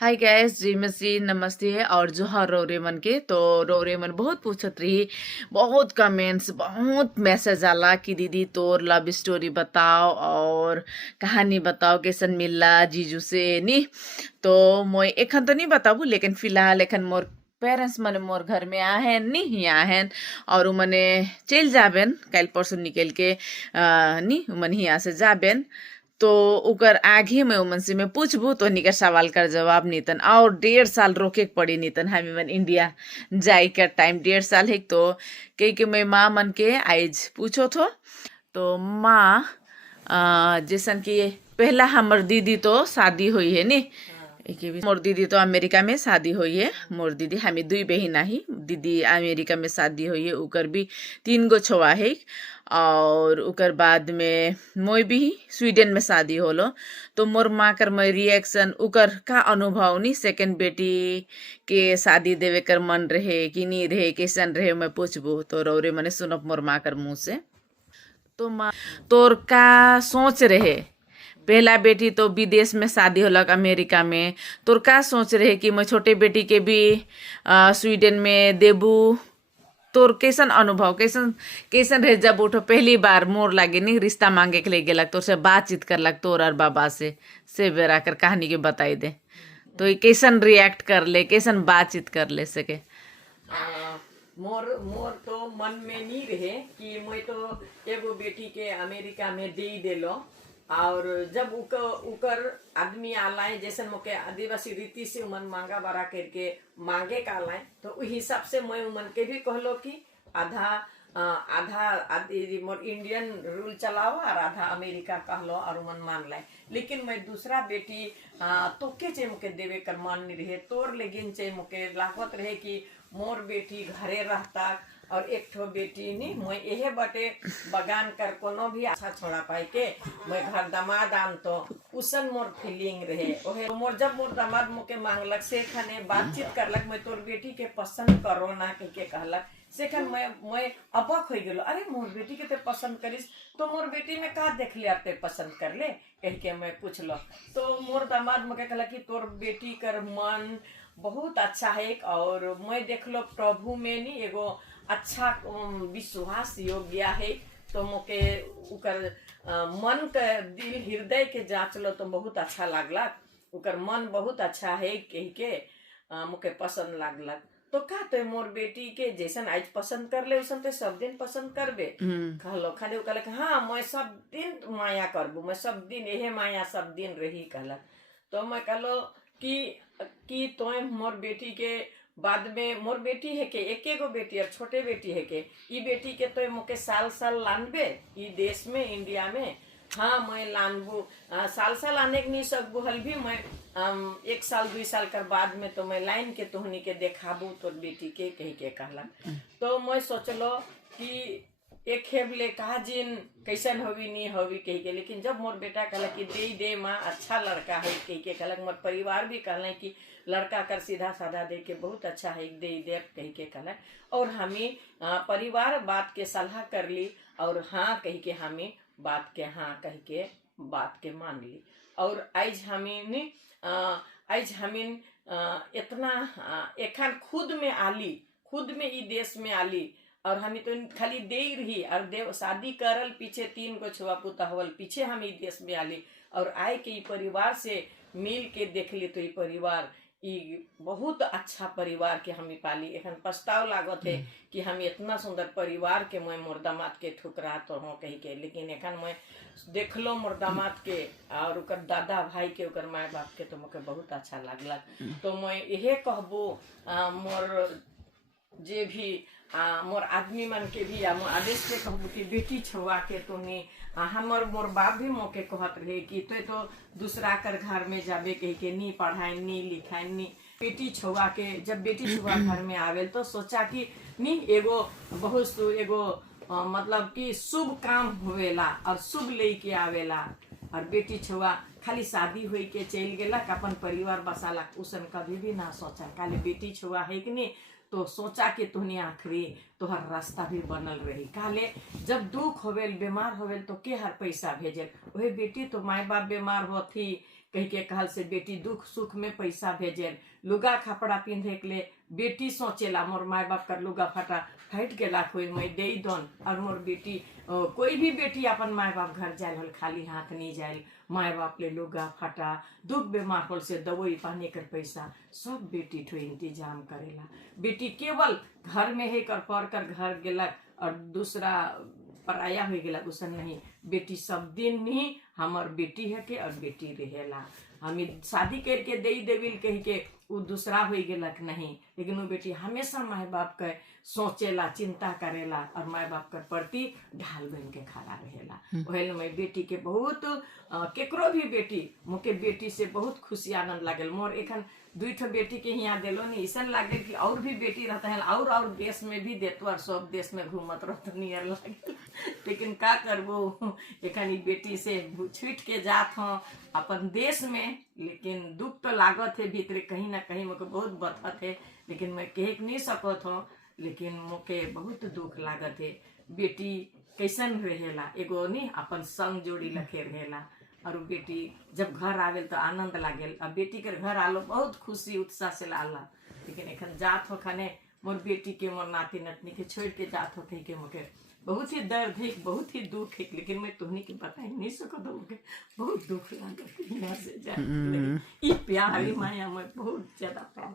Hi guys, जी मसी नमस्ते है और जोहार रोरेमन के। तो रोरेमन बहुत पूछत रही, बहुत कमेंट्स, बहुत मैसेज आला कि दीदी तोर लव स्टोरी बताओ और कहानी बताओ कैसन मिलला जीजू से नी। तो मैं एखन तो नहीं बताबू, लेकिन फिलहाल एखन मोर पेरेंट्स मने मोर घर में आहेन नी यहाँ आहेन और मने चल जाबेन कल परसों निकल के नी मन यहाँ से जाबेन। तो उकर आगे में उमन से मैं पूछबू तो निकर सवाल कर जवाब नीतन और 1.5 साल रोके के पड़ी नीतन हामी मन इंडिया जाई का टाइम 1.5 साल है। तो कई मैं माँ मन के आज पूछो थो तो माँ जैसन कि पहला हमर दीदी तो शादी हुई है नी। मोर दीदी तो अमेरिका में शादी हुई है। मोर दीदी हामी 2 बहिना ही दीदी अमेरिका में शादी हुई है। उकर भी 3 गो छोआ है और उकर बाद में मोय भी स्वीडन में शादी होलो। तो मोर माँ कर मैं रिएक्शन उकर का अनुभव नी सेकंड बेटी के शादी देवे कर मन रहे कि नहीं रहे कैसन रहे मैं पूछबू तो रौरे मने सुनब मोर माँ कर मुँह से। तो माँ तोर का सोच रहे पहला बेटी तो विदेश में शादी होलक अमेरिका में, तोर का सोच रहे कि मैं छोटे बेटी के भी स्वीडन में देबू। तोर कैसन अनुभव कैसन कैसन रहे जब उठो पहली बार मोर लागे नहीं रिश्ता मांगे के लिए गेलक तोर से बातचीत करलक तोर और बाबा से बेरा कर कहानी के बताई दे। तो ये कैसन रिएक्ट कर ले कैसन बातचीत कर ले सके। मोर मोर तो मन में नहीं रहे कि मैं तो एगो बेटी के अमेरिका में दे देलो। और जब उकर आदमी आलाए जैसे मोके आदिवासी रीति से उमन मांगा बारा करके मांगे का आलाए तो उस हिसाब से मैं उमन के भी कहलो कि आधा मोर इंडियन रूल चलाओ और आधा अमेरिका कहलो और उमन मान लाए। लेकिन मैं दूसरा बेटी तो के चे मुके देवे कर मान नहीं रहे तोर लेकिन चे मुके लागत रहे कि मोर बेटी घरे रहता और एक ठो बेटी नी मैं यही बटे बगान कर कोनो भी अच्छा छोड़ा पाई के मैं घर दामाद आन तो उसन मोर फीलिंग रहे ओहे मोर जब मोर दामाद मुके मांगलक से खाने बातचीत करलक मैं तोर बेटी के पसंद करो ना के कहलक से खान मैं अबक हो गेलो। अरे मोर बेटी के ते पसंद करिस तो मोर बेटी में का देख ले ते पसंद कर ले कह के मैं पूछलो। तो मोर दामाद मुके कहला कि तोर बेटी कर मन बहुत अच्छा है और मैं देख लो प्रभु में नी एगो अच्छा विश्वास योग्य है। तो मोके उकर मन के दिल हृदय के जांच लो तो बहुत अच्छा लागला। उकर मन बहुत अच्छा है कह के मोके पसंद लागला। तो का तो मोर बेटी के जैसन आज पसंद कर ले वैसन तो सब दिन पसंद करबे कहलो खाली कहलक हाँ मैं सब दिन माया करबू मैं सब दिन यही माया सब दिन रही कहलक। तो मैं कहलो कि तोय मोर बेटी के बाद में मोर बेटी है के एक गो बेटी और छोटे बेटी है के ई बेटी के तो मोके साल साल लानबे ई देश में इंडिया में। हाँ मैं लानबू साल साल आने के नहीं सकबू हल भी मैं 1 साल 2 साल कर बाद में तो मैं लाइन के तोहनी के देखाबू तोर बेटी के कही के कहला। तो मैं सोचलो कि एक खेबले कहा जिन कैसन होवी नहीं होवी कही के। लेकिन जब मोर बेटा कहला कि दे माँ अच्छा लड़का है कही के कहलक मोर परिवार भी कहला कि लड़का कर सीधा साधा दे के बहुत अच्छा है दे कही के कहलक। और हमें परिवार बात के सलाह कर ली और हाँ कही के हमें बात के हाँ कही के बात के मान ली। और आज हमें इतना एखन खुद में ई देश में आली और हम तो खाली दे रही और देव शादी करल पीछे 3 गो छुआ पुता होल पीछे हम ई देश में आली और आए के परिवार से मिल के देख ली तो ई परिवार ई बहुत अच्छा परिवार के हम पाली। एखन पछताव लागत है कि हम इतना सुंदर परिवार के मैं मोर दामाद के ठुकरा तो हूँ कही के। लेकिन एखन मैं देख लो मोर दामाद के और उकर दादा भाई के उकर माए बाप के तो मुझे बहुत अच्छा लागला। तो मैं यही कहबो मोर जे भी मोर आदमी मन के भी मोर आदेश के कहबू कि बेटी छुआ के तुमने हमर मोर बाप भी मोके कहत रहे कि तो दूसरा कर घर में जाबे कही के नी पढ़ाई नी लिखाई नी बेटी छुआ के। जब बेटी छुआ घर में आवे तो सोचा कि नी एगो बहुत एगो मतलब कि शुभ काम होवेला और शुभ लेके आवेला। और बेटी छुआ खाली शादी हुई के चल गेला अपन परिवार बसाला उसन कभी भी ना सोचा खाली बेटी छुआ है कि नहीं तो सोचा कि तुहनी आखिरी तोहर रास्ता भी बनल रही। काले जब दुख होवेल बीमार होवेल तो के हर पैसा भेजल वही बेटी तो माए बाप बीमार होती कह के कहल से बेटी दुख सुख में पैसा भेजे, लुगा कपड़ा पिंधे के लिए बेटी सोचेला मोर माए बाप कर लुगा फटा फट गेला कोई मैं दे दन, और मोर बेटी कोई भी बेटी अपन माए बाप घर जाए हल खाली हाथ नहीं जाए, माए बाप ले लुगा फटा दुख बीमार होल से दवाई पानी कर पैसा सब बेटी ठो इंतजाम करेला। बेटी केवल घर में है कर पर कर घर गेलक और दूसरा पराया हो गया उसन नहीं, बेटी सब दिन नहीं हमार बेटी है के और बेटी रहेला। हम शादी करके दे देविल कह के वो दूसरा हो गलक नहीं, लेकिन वो बेटी हमेशा माए बाप के सोचेला चिंता करेला और माए बाप के प्रति ढाल बन के खड़ा रहेला। वही मैं बेटी के बहुत केकरो भी बेटी मुके बेटी से बहुत खुशी आनंद लागल। मोर एखन 2 ठो बेटी के यहाँ दिलो नहीं, ऐसा लगे कि और भी बेटी रहता है और देश में भी देतो और सब देश में घूमत रहते नियर लगे। लेकिन का करबो एखन बेटी से छूट के जात हूँ अपन देश में, लेकिन दुख तो लागत है भीतर कहीं ना कहीं मुझे बहुत बथत है, लेकिन मैं कह नहीं सकत हूँ, लेकिन मुझे बहुत दुख लागत है। बेटी कैसन रहेला एगो नहीं अपन संग जोड़ी लखे रहेला, और बेटी जब घर आवे तो आनंद लागेल। अब बेटी के घर आलो बहुत खुशी उत्साह से लाला, लेकिन एखन जात हो खाने मोर बेटी के मोर नाती नतनी के छोड़ के जात हो कहीं के मुझे बहुत ही दर्द है, बहुत ही दुख है, लेकिन मैं तुम्हें के बता नहीं सकता हूँ। मुझे बहुत दुख लागत यहाँ से जाए, प्यारी माया मैं बहुत ज्यादा प्यार